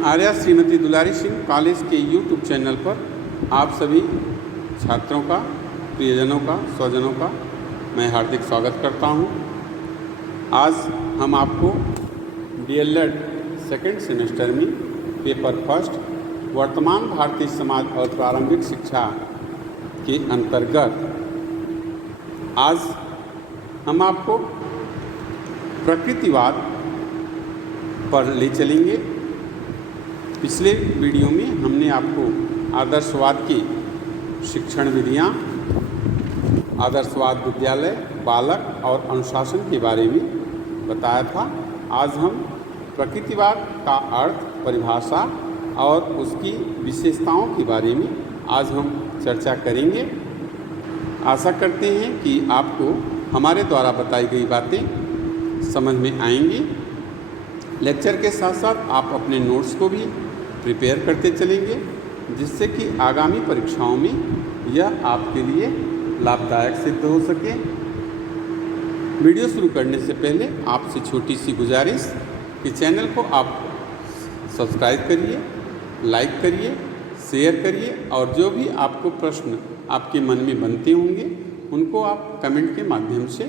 आर्या श्रीमती दुलारी Singh college के YouTube channel पर आप सभी छात्रों का, प्रियजनों का, स्वजनों का मैं हार्दिक स्वागत करता हूं। आज हम आपको DLED सेकेंड सेमेस्टर में पेपर फर्स्ट वर्तमान भारतीय समाज और प्रारंभिक शिक्षा के अंतर्गत आज हम आपको प्रकृतिवाद पर ले चलेंगे। पिछले वीडियो में हमने आपको आदर्शवाद की शिक्षण विधियाँ, आदर्शवाद विद्यालय, बालक और अनुशासन के बारे में बताया था। आज हम प्रकृतिवाद का अर्थ, परिभाषा और उसकी विशेषताओं के बारे में आज हम चर्चा करेंगे। आशा करते हैं कि आपको हमारे द्वारा बताई गई बातें समझ में आएंगी। लेक्चर के साथ साथ आप अपने नोट्स को भी प्रिपेयर करते चलेंगे, जिससे कि आगामी परीक्षाओं में यह आपके लिए लाभदायक सिद्ध हो सके। वीडियो शुरू करने से पहले आपसे छोटी सी गुजारिश कि चैनल को आप सब्सक्राइब करिए, लाइक करिए, शेयर करिए और जो भी आपको प्रश्न आपके मन में बनते होंगे उनको आप कमेंट के माध्यम से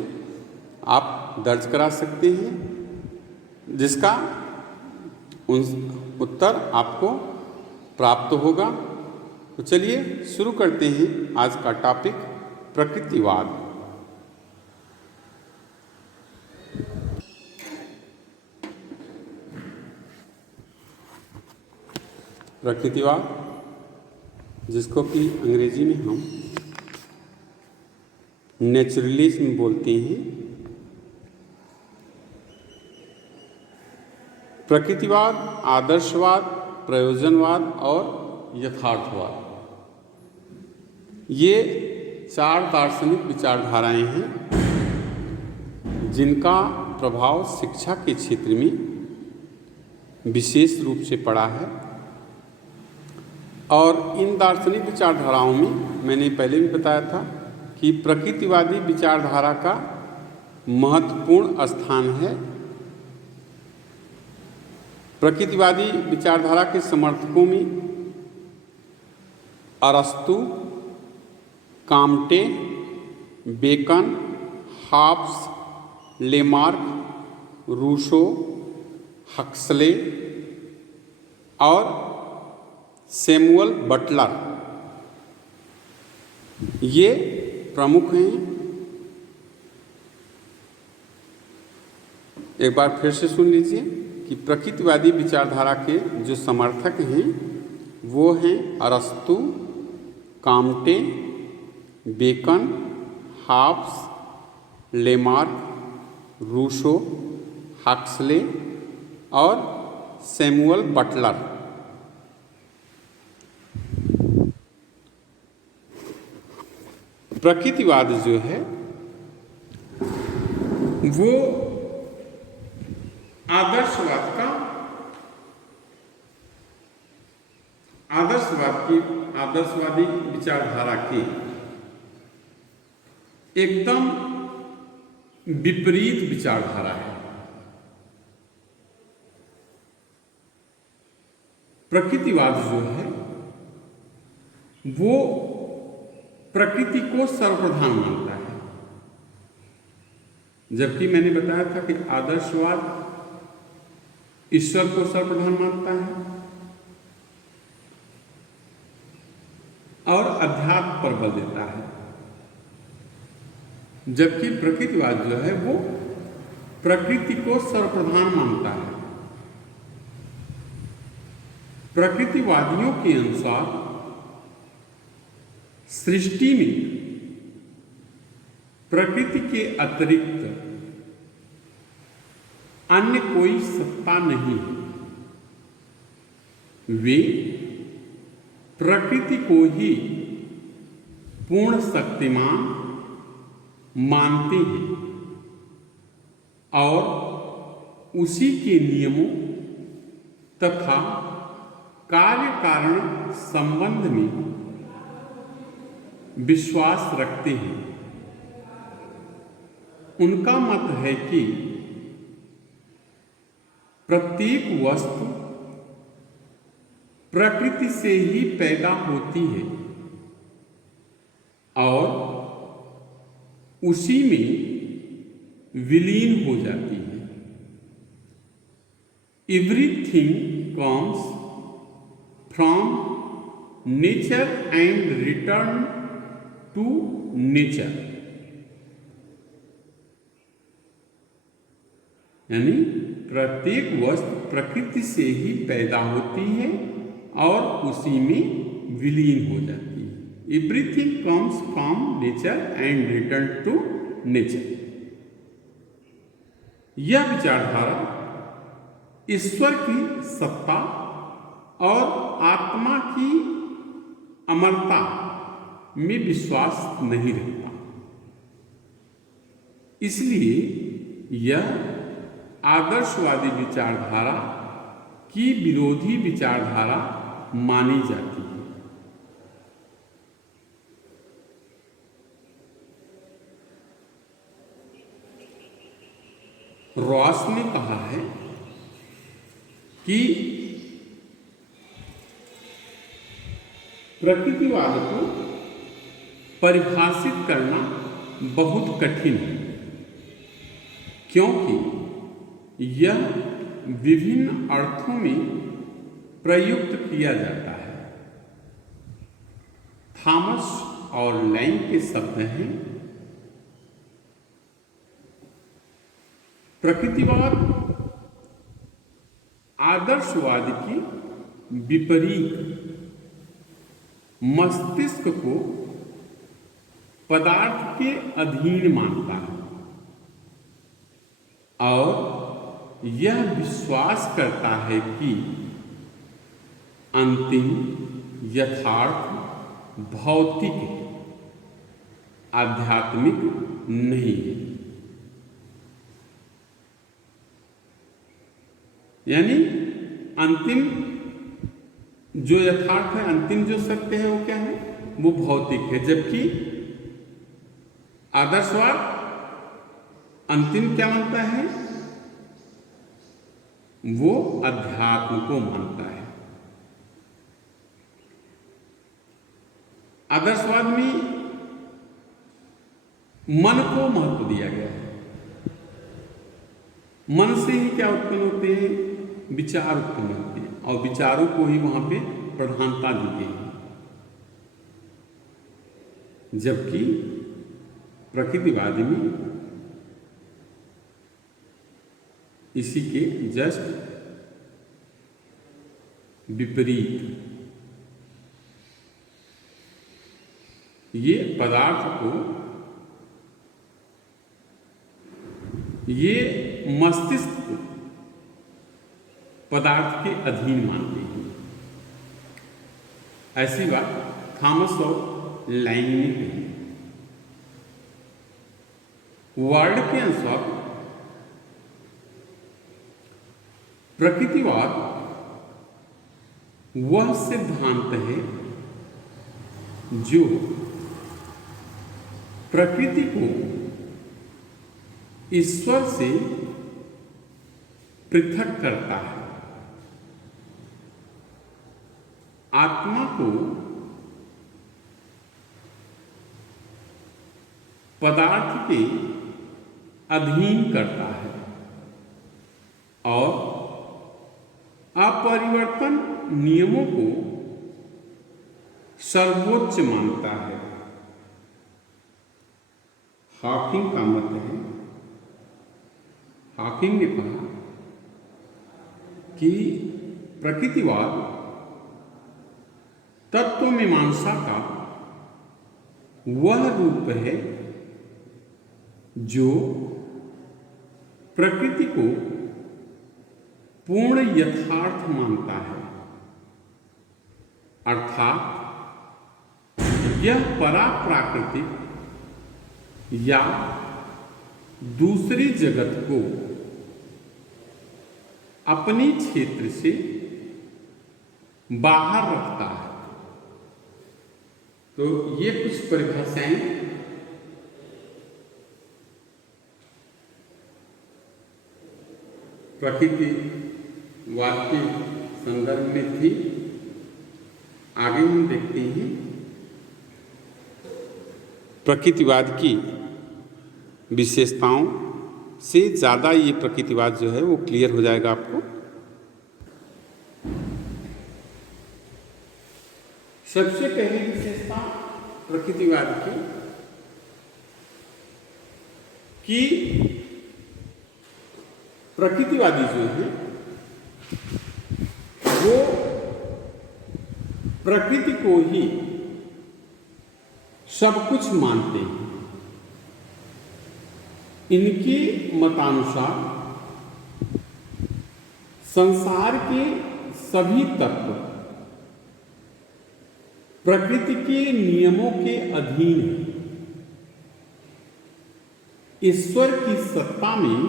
आप दर्ज करा सकते हैं, जिसका उत्तर आपको प्राप्त होगा। तो चलिए शुरू करते हैं आज का टॉपिक, प्रकृतिवाद। प्रकृतिवाद, जिसको कि अंग्रेजी में हम नेचुरलिज्म बोलते हैं। प्रकृतिवाद, आदर्शवाद, प्रयोजनवाद और यथार्थवाद, ये चार दार्शनिक विचारधाराएं हैं जिनका प्रभाव शिक्षा के क्षेत्र में विशेष रूप से पड़ा है। और इन दार्शनिक विचारधाराओं में मैंने पहले भी बताया था कि प्रकृतिवादी विचारधारा का महत्वपूर्ण स्थान है। प्रकृतिवादी विचारधारा के समर्थकों में अरस्तु, Comte, Bacon, Hobbes, Lamarck, Rousseau, Huxley और सैमुअल बटलर, ये प्रमुख हैं। एक बार फिर से सुन लीजिए कि प्रकृतिवादी विचारधारा के जो समर्थक हैं वो हैं अरस्तु, Comte, Bacon, Hobbes, Lamarck, Rousseau, Huxley और सैमुअल बटलर। प्रकृतिवाद जो है वो आदर्शवादी विचारधारा की एकदम विपरीत विचारधारा है। प्रकृतिवाद जो है वो प्रकृति को सर्वप्रधान मानता है, जबकि मैंने बताया था कि आदर्शवाद ईश्वर को सर्वप्रधान मानता है और अध्यात्म पर बल देता है, जबकि प्रकृतिवाद जो है वो प्रकृति को सर्वप्रधान मानता है। प्रकृतिवादियों के अनुसार सृष्टि में प्रकृति के अतिरिक्त अन्य कोई सत्ता नहीं है। वे प्रकृति को ही पूर्ण शक्तिमान मानते हैं और उसी के नियमों तथा कार्य कारण संबंध में विश्वास रखते हैं। उनका मत है कि प्रत्येक वस्तु प्रकृति से ही पैदा होती है और उसी में विलीन हो जाती है। Everything comes from nature and return to nature, यानी प्रत्येक वस्तु प्रकृति से ही पैदा होती है और उसी में विलीन हो जाती है। Everything comes from nature and return to nature. यह विचारधारा ईश्वर की सत्ता और आत्मा की अमरता में विश्वास नहीं रखता, इसलिए यह आदर्शवादी विचारधारा की विरोधी विचारधारा मानी जाती है। रॉस ने कहा है कि प्रकृतिवाद को परिभाषित करना बहुत कठिन है, क्योंकि यह विभिन्न अर्थों में प्रयुक्त किया जाता है। थॉमस और लैंग के शब्द हैं, प्रकृतिवाद आदर्शवाद की विपरीत मस्तिष्क को पदार्थ के अधीन मानता है और यह विश्वास करता है कि अंतिम यथार्थ भौतिक है, आध्यात्मिक नहीं है। यानी अंतिम जो यथार्थ है, अंतिम जो सत्य है वो क्या है, वो भौतिक है, जबकि आदर्शवाद अंतिम क्या मानता है, वो अध्यात्म को मानता है। आदर्शवाद में मन को महत्व दिया गया है। मन से ही क्या उत्पन्न होते हैं, विचार उत्पन्न होते हैं और विचारों को ही वहां पे प्रधानता दी गई है, जबकि प्रकृतिवादी में इसी के जस्ट विपरीत ये पदार्थ को, ये मस्तिष्क को पदार्थ के अधीन मानते हैं। ऐसी बात थॉमस और लैंग ने कही। वर्ड के अनुसार प्रकृतिवाद वह सिद्धांत है जो प्रकृति को ईश्वर से पृथक करता है, आत्मा को पदार्थ के अधीन करता है और अपरिवर्तन नियमों को सर्वोच्च मानता है। हॉकिंग का मत है, हॉकिंग ने कहा कि प्रकृतिवाद तत्व मीमांसा का वह रूप है जो प्रकृति को पूर्ण यथार्थ मानता है, अर्थात यह पराप्राकृतिक या दूसरे जगत को अपने क्षेत्र से बाहर रखता है। तो ये कुछ परिभाषाएं प्रकृतिवाद के संदर्भ में थी। आगे हम देखते हैं प्रकृतिवाद की विशेषताओं से ज़्यादा ये प्रकृतिवाद जो है वो क्लियर हो जाएगा आपको। सबसे पहली विशेषता प्रकृतिवाद की कि प्रकृतिवादी जो है वो प्रकृति को ही सब कुछ मानते हैं। इनके मतानुसार संसार के सभी तत्व प्रकृति के नियमों के अधीन हैं। ईश्वर की सत्ता में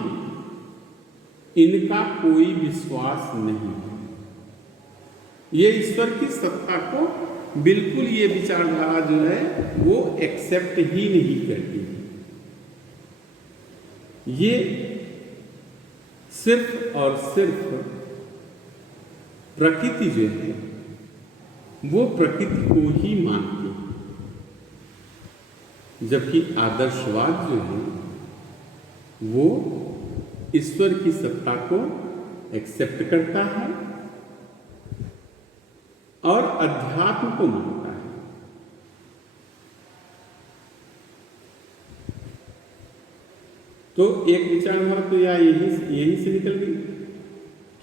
इनका कोई विश्वास नहीं है। ये ईश्वर की सत्ता को बिल्कुल ये विचारधारा जो है वो एक्सेप्ट ही नहीं करती। ये सिर्फ और सिर्फ प्रकृति जो है वो प्रकृति को ही मानती है, जबकि आदर्शवाद जो है वो ईश्वर की सत्ता को एक्सेप्ट करता है और अध्यात्म को मानता है। तो एक विचारधारा तो यही से निकल गई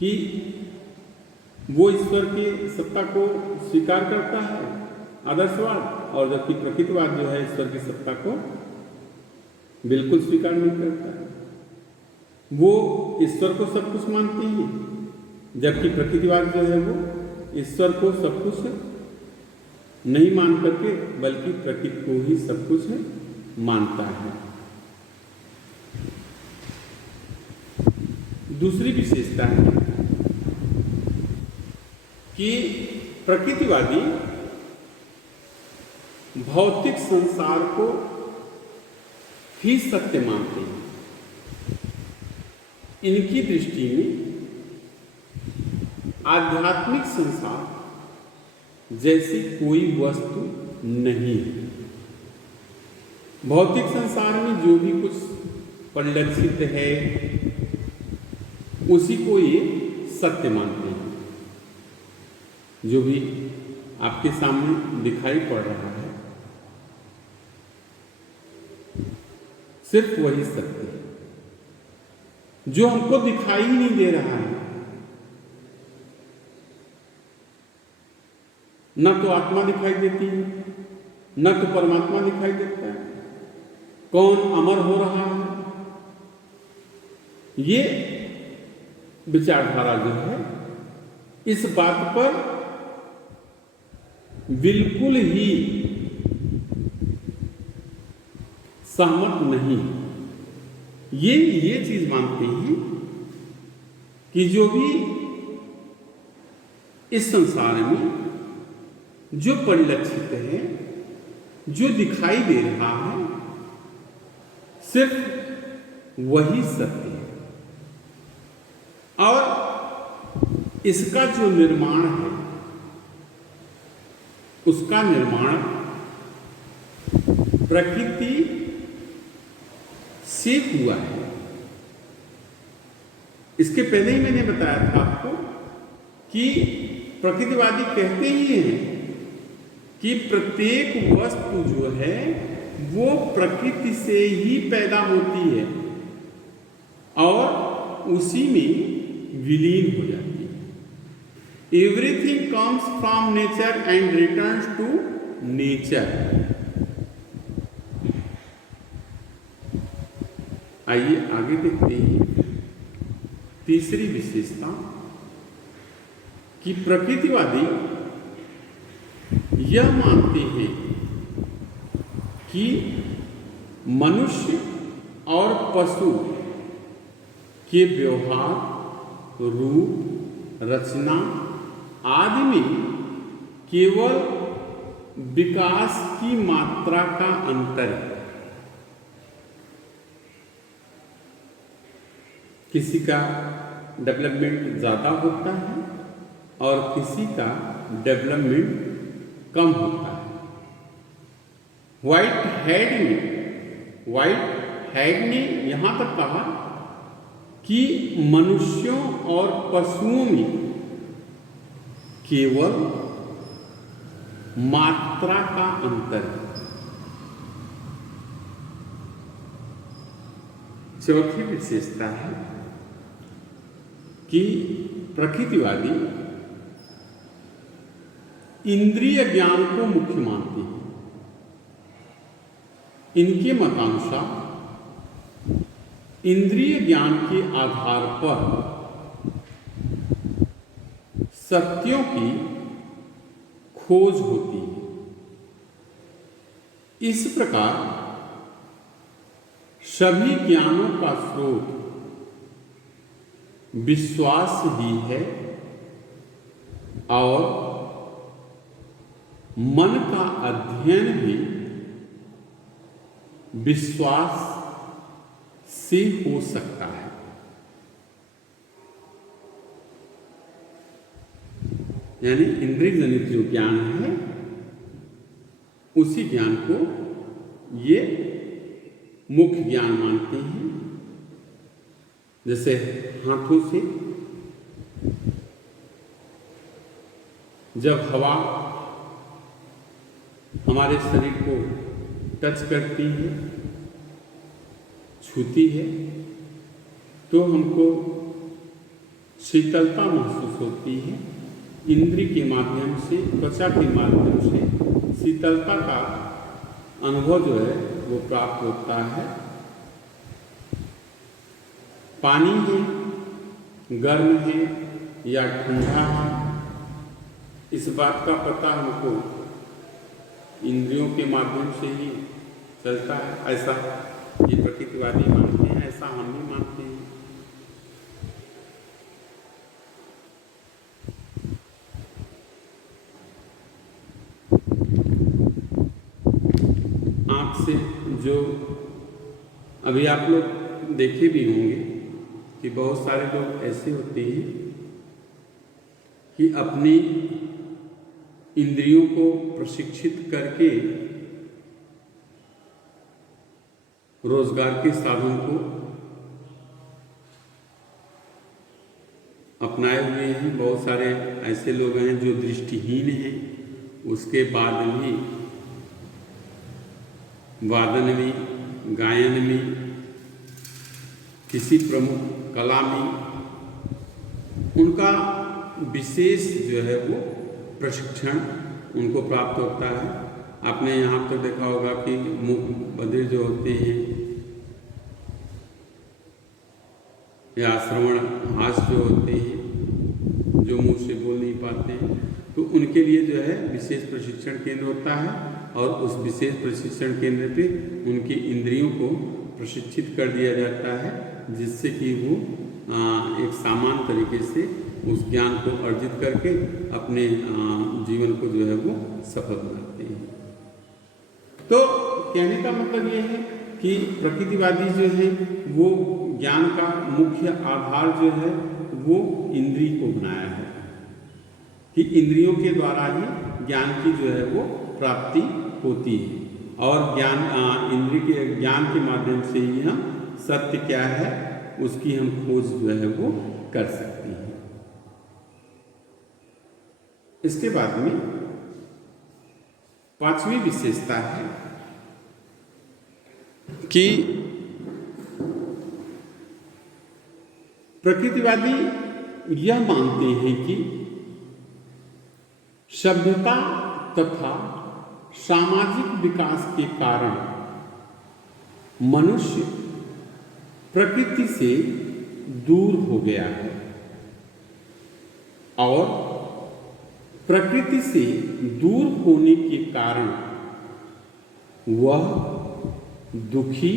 कि वो ईश्वर की सत्ता को स्वीकार करता है आदर्शवाद, और जबकि प्रकृतिवाद जो है ईश्वर की सत्ता को बिल्कुल स्वीकार नहीं करता है। वो ईश्वर को सब कुछ मानते हैं, जबकि प्रकृतिवाद जो है वो ईश्वर को सब कुछ नहीं मान करके बल्कि प्रकृति को ही सब कुछ मानता है। दूसरी विशेषता है कि प्रकृतिवादी भौतिक संसार को ही सत्य मानते हैं। इनकी दृष्टि में आध्यात्मिक संसार जैसी कोई वस्तु नहीं है। भौतिक संसार में जो भी कुछ परिलक्षित है उसी को ये सत्य मानते हैं। जो भी आपके सामने दिखाई पड़ रहा है सिर्फ वही सत्य है। जो हमको दिखाई ही नहीं दे रहा है, न तो आत्मा दिखाई देती है न तो परमात्मा दिखाई देता है, कौन अमर हो रहा है, ये विचारधारा जो है इस बात पर बिल्कुल ही सहमत नहीं। ये चीज मानते हैं कि जो भी इस संसार में जो परिलक्षित है, जो दिखाई दे रहा है, सिर्फ वही सत्य है। और इसका जो निर्माण है उसका निर्माण प्रकृति से हुआ है। इसके पहले ही मैंने बताया था आपको कि प्रकृतिवादी कहते ही हैं कि प्रत्येक वस्तु जो है वो प्रकृति से ही पैदा होती है और उसी में विलीन हो जाती है। Everything comes from nature and returns to nature. आइए आगे देखते हैं तीसरी विशेषता कि प्रकृतिवादी यह मानते हैं कि मनुष्य और पशु के व्यवहार, रूप, रचना आदि में केवल विकास की मात्रा का अंतर है। किसी का डेवलपमेंट ज़्यादा होता है और किसी का डेवलपमेंट कम होता है। व्हाइट हेड ने यहाँ तक कहा कि मनुष्यों और पशुओं में केवल मात्रा का अंतर है। चौथी विशेषता है कि प्रकृतिवादी इंद्रिय ज्ञान को मुख्य मानते हैं। इनके मतानुसार इंद्रिय ज्ञान के आधार पर सत्यों की खोज होती है। इस प्रकार सभी ज्ञानों का स्रोत विश्वास ही है और मन का अध्ययन भी विश्वास से हो सकता है। यानी इंद्रिय जनित जो ज्ञान है उसी ज्ञान को ये मुख्य ज्ञान मानते हैं। जैसे हाथों से जब हवा हमारे शरीर को टच करती है, छूती है, तो हमको शीतलता महसूस होती है। इंद्रिय के माध्यम से, त्वचा के माध्यम से शीतलता का अनुभव जो है वो प्राप्त होता है। पानी है, गर्म है या ठंडा है, इस बात का पता हमको इंद्रियों के माध्यम से ही चलता है। ऐसा ये प्रकृतिवादी मानते हैं, ऐसा हम भी मानते हैं। आँख से जो अभी आप लोग देखे भी होंगे कि बहुत सारे लोग ऐसे होते हैं कि अपनी इंद्रियों को प्रशिक्षित करके रोजगार के साधन को अपनाए हुए हैं। बहुत सारे ऐसे लोग हैं जो दृष्टिहीन हैं, उसके बाद भी वादन में, गायन में, किसी प्रमुख कला में उनका विशेष जो है वो प्रशिक्षण उनको प्राप्त होता है। आपने यहाँ तो देखा होगा कि मुख बधिर जो होते हैं या श्रवण हास जो होते हैं, जो मुंह से बोल नहीं पाते हैं, तो उनके लिए जो है विशेष प्रशिक्षण केंद्र होता है और उस विशेष प्रशिक्षण केंद्र पे उनकी इंद्रियों को प्रशिक्षित कर दिया जाता है, जिससे कि वो एक सामान्य तरीके से उस ज्ञान को अर्जित करके अपने जीवन को जो है वो सफल बनाते हैं। तो कहने का मतलब ये है कि प्रकृतिवादी जो है वो ज्ञान का मुख्य आधार जो है वो इंद्रिय को बनाया है कि इंद्रियों के द्वारा ही ज्ञान की जो है वो प्राप्ति होती है और ज्ञान इंद्रिय के ज्ञान के माध्यम से ही हम सत्य क्या है उसकी हम खोज जो है वो कर सकते हैं। इसके बाद में पांचवी विशेषता है कि प्रकृतिवादी यह मानते हैं कि सभ्यता तथा सामाजिक विकास के कारण मनुष्य प्रकृति से दूर हो गया है और प्रकृति से दूर होने के कारण वह दुखी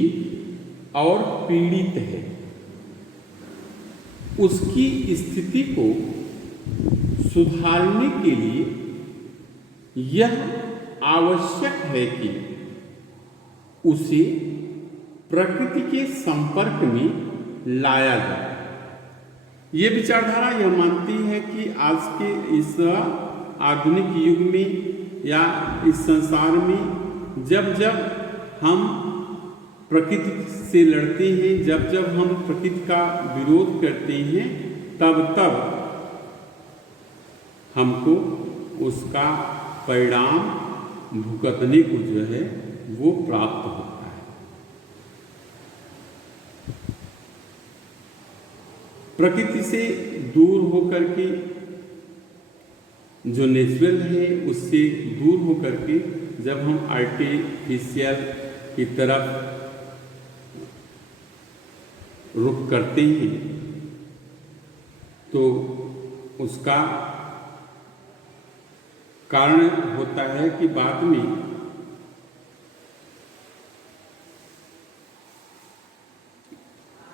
और पीड़ित है। उसकी स्थिति को सुधारने के लिए यह आवश्यक है कि उसे प्रकृति के संपर्क में लाया जाए। ये विचारधारा यह मानती है कि आज के इस आधुनिक युग में या इस संसार में जब जब हम प्रकृति से लड़ते हैं, जब जब हम प्रकृति का विरोध करते हैं, तब तब हमको उसका परिणाम भुगतने को जो है वो प्राप्त होता है। प्रकृति से दूर होकर के, जो नेचुरल है उससे दूर होकर के जब हम आर्टिफिशियल की तरफ रुख करते हैं तो उसका कारण होता है कि बाद में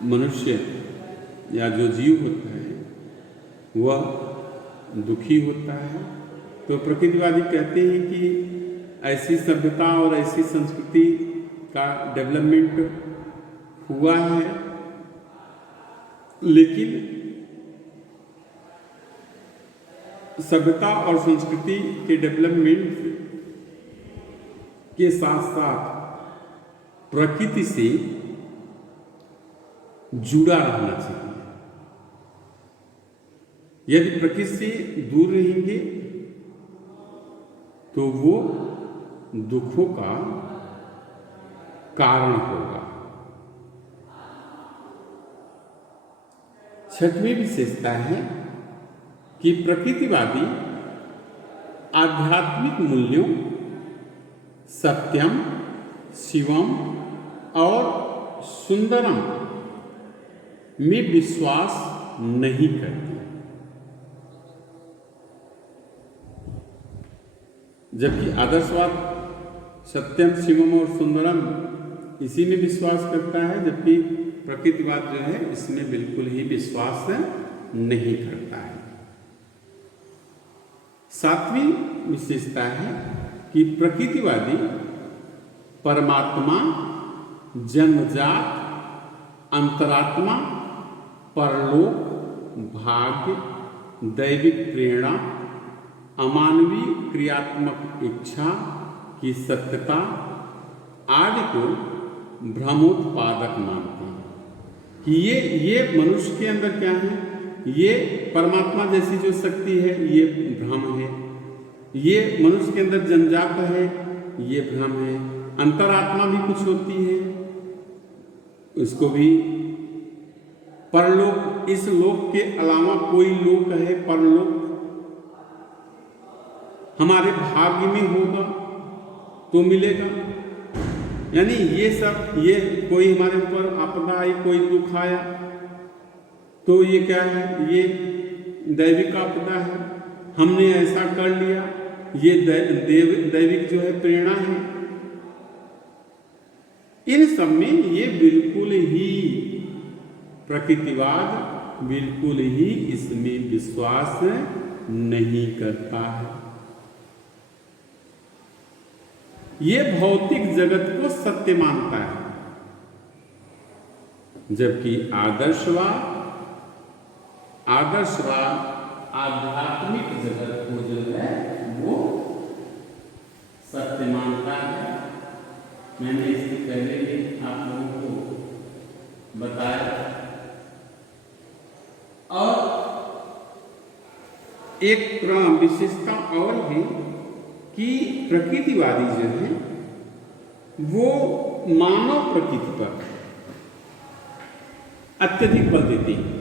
मनुष्य या जो जीव होता है वह दुखी होता है। तो प्रकृतिवादी कहते हैं कि ऐसी सभ्यता और ऐसी संस्कृति का डेवलपमेंट हुआ है, लेकिन सभ्यता और संस्कृति के डेवलपमेंट के साथ साथ प्रकृति से जुड़ा रहना चाहिए। यदि प्रकृति से दूर रहेंगे तो वो दुखों का कारण होगा। छठवीं विशेषता है कि प्रकृतिवादी आध्यात्मिक मूल्यों सत्यम, शिवम और सुंदरम में विश्वास नहीं करते, जबकि आदर्शवाद सत्यम, शिवम और सुंदरम इसी में विश्वास करता है, जबकि प्रकृतिवाद जो है इसमें बिल्कुल ही विश्वास नहीं करता है। सातवीं विशेषता है कि प्रकृतिवादी परमात्मा, जन्मजात, अंतरात्मा, परलोक, भाग्य, दैविक प्रेरणा, अमानवीय क्रियात्मक इच्छा की सत्यता आदि को भ्रमोत्पादक मानते हैं कि ये मनुष्य के अंदर क्या है, ये परमात्मा जैसी जो शक्ति है ये भ्रम है, ये मनुष्य के अंदर जन्मजात है ये भ्रम है, अंतरात्मा भी कुछ होती है उसको भी, परलोक, इस लोक के अलावा कोई लोक है परलोक, हमारे भाग्य में होगा तो मिलेगा। यानी ये सब, ये कोई हमारे ऊपर आपदा आई, कोई दुख आया तो ये क्या है, ये दैविक आपदा है, हमने ऐसा कर लिया, ये दैविक जो है प्रेरणा है। इन सब में ये बिल्कुल ही प्रकृतिवाद बिल्कुल ही इसमें विश्वास नहीं करता है। ये भौतिक जगत को सत्य मानता है, जबकि आदर्शवाद आध्यात्मिक जगत को जो है वो सत्य मानता है। मैंने इससे पहले भी आप लोगों को बताया। और एक विशेषता और है कि प्रकृतिवादी जो है वो मानव प्रकृति पर अत्यधिक बल देते हैं।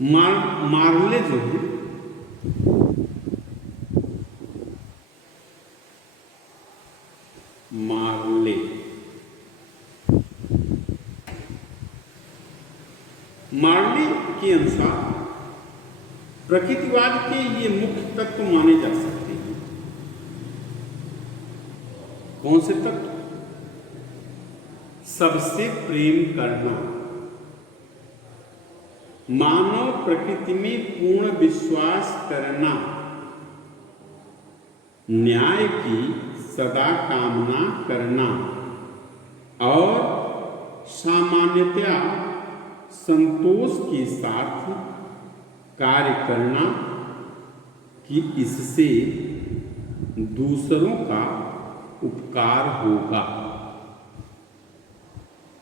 मार्ले जो है मार्ले के अनुसार प्रकृतिवाद के ये मुख्य तत्व माने जा सकते हैं। कौन से तत्व? सबसे प्रेम करना, मानव प्रकृति में पूर्ण विश्वास करना, न्याय की सदा कामना करना और सामान्यतया संतोष के साथ कार्य करना कि इससे दूसरों का उपकार होगा।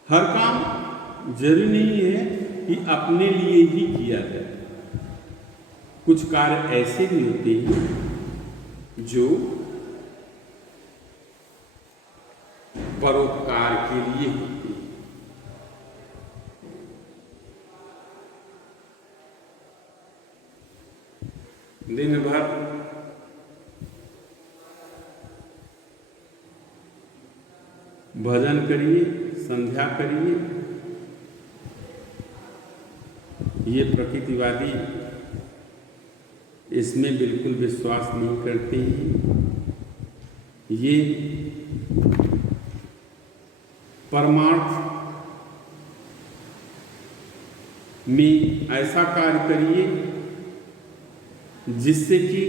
हर काम जरूरी नहीं है कि अपने लिए ही किया जाए। कुछ कार्य ऐसे भी होते हैं जो परोपकार के लिए होते हैं। दिन भर भजन करिए, संध्या करिए, ये प्रकृतिवादी इसमें बिल्कुल विश्वास नहीं करते हैं। ये परमार्थ में ऐसा कार्य करिए जिससे कि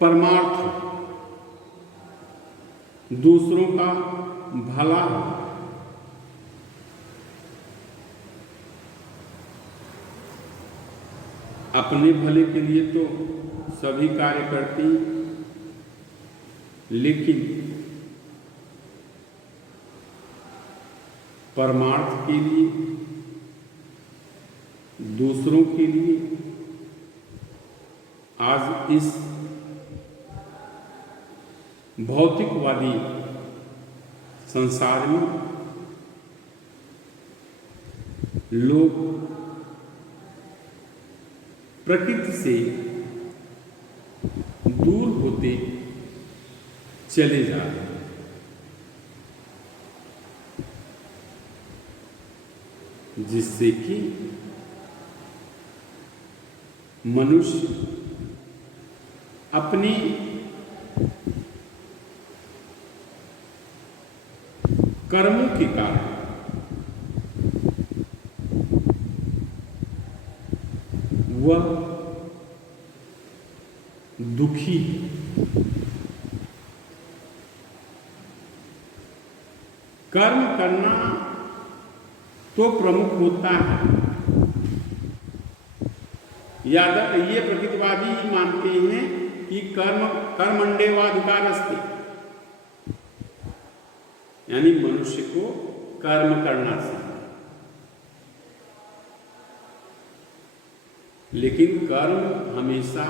परमार्थ हो, दूसरों का भला हो। अपने भले के लिए तो सभी कार्य करते हैं, लेकिन परमार्थ के लिए, दूसरों के लिए आज इस भौतिकवादी संसार में लोग प्रकृति से दूर होते चले जा रहे हैं। जिससे कि मनुष्य अपनी कर्मों के कारण वह दुखी है। कर्म करना तो प्रमुख होता है। ये प्रकृतिवादी मानते हैं कि कर्मण्येवाधिकारस्ते, यानी मनुष्य को कर्म करना चाहिए। लेकिन कर्म हमेशा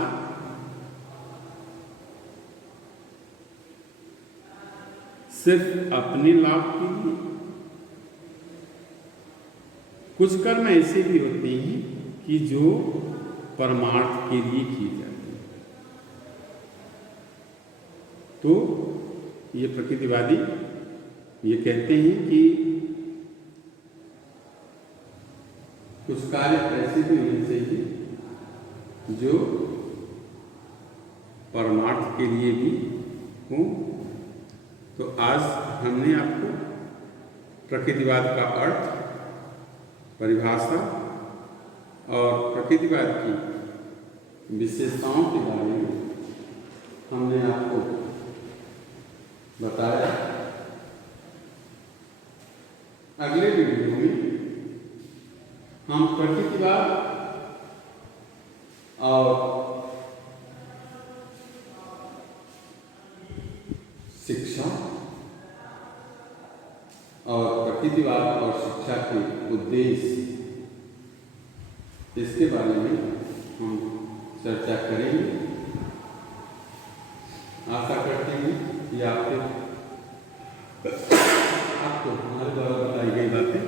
सिर्फ अपने लाभ के लिए, कुछ कर्म ऐसे भी होते हैं कि जो परमार्थ के लिए किए जाते हैं। तो ये प्रकृतिवादी ये कहते हैं कि कुछ कार्य ऐसे भी होने चाहिए जो परमार्थ के लिए भी हों। तो आज हमने आपको प्रकृतिवाद का अर्थ, परिभाषा और प्रकृतिवाद की विशेषताओं के बारे में हमने आपको बताया। अगले वीडियो में हम प्रकृतिवाद और शिक्षा और प्रकृतिवाद और शिक्षा के उद्देश्य, इसके बारे में हम चर्चा करेंगे। आशा करते हैं कि आपको हमारे द्वारा बताई गई बातें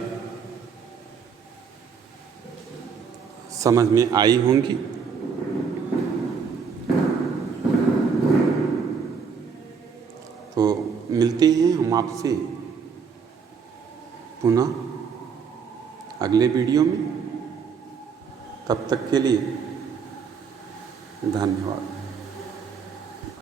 समझ में आई होंगी। तो मिलते हैं हम आपसे पुनः अगले वीडियो में। तब तक के लिए धन्यवाद।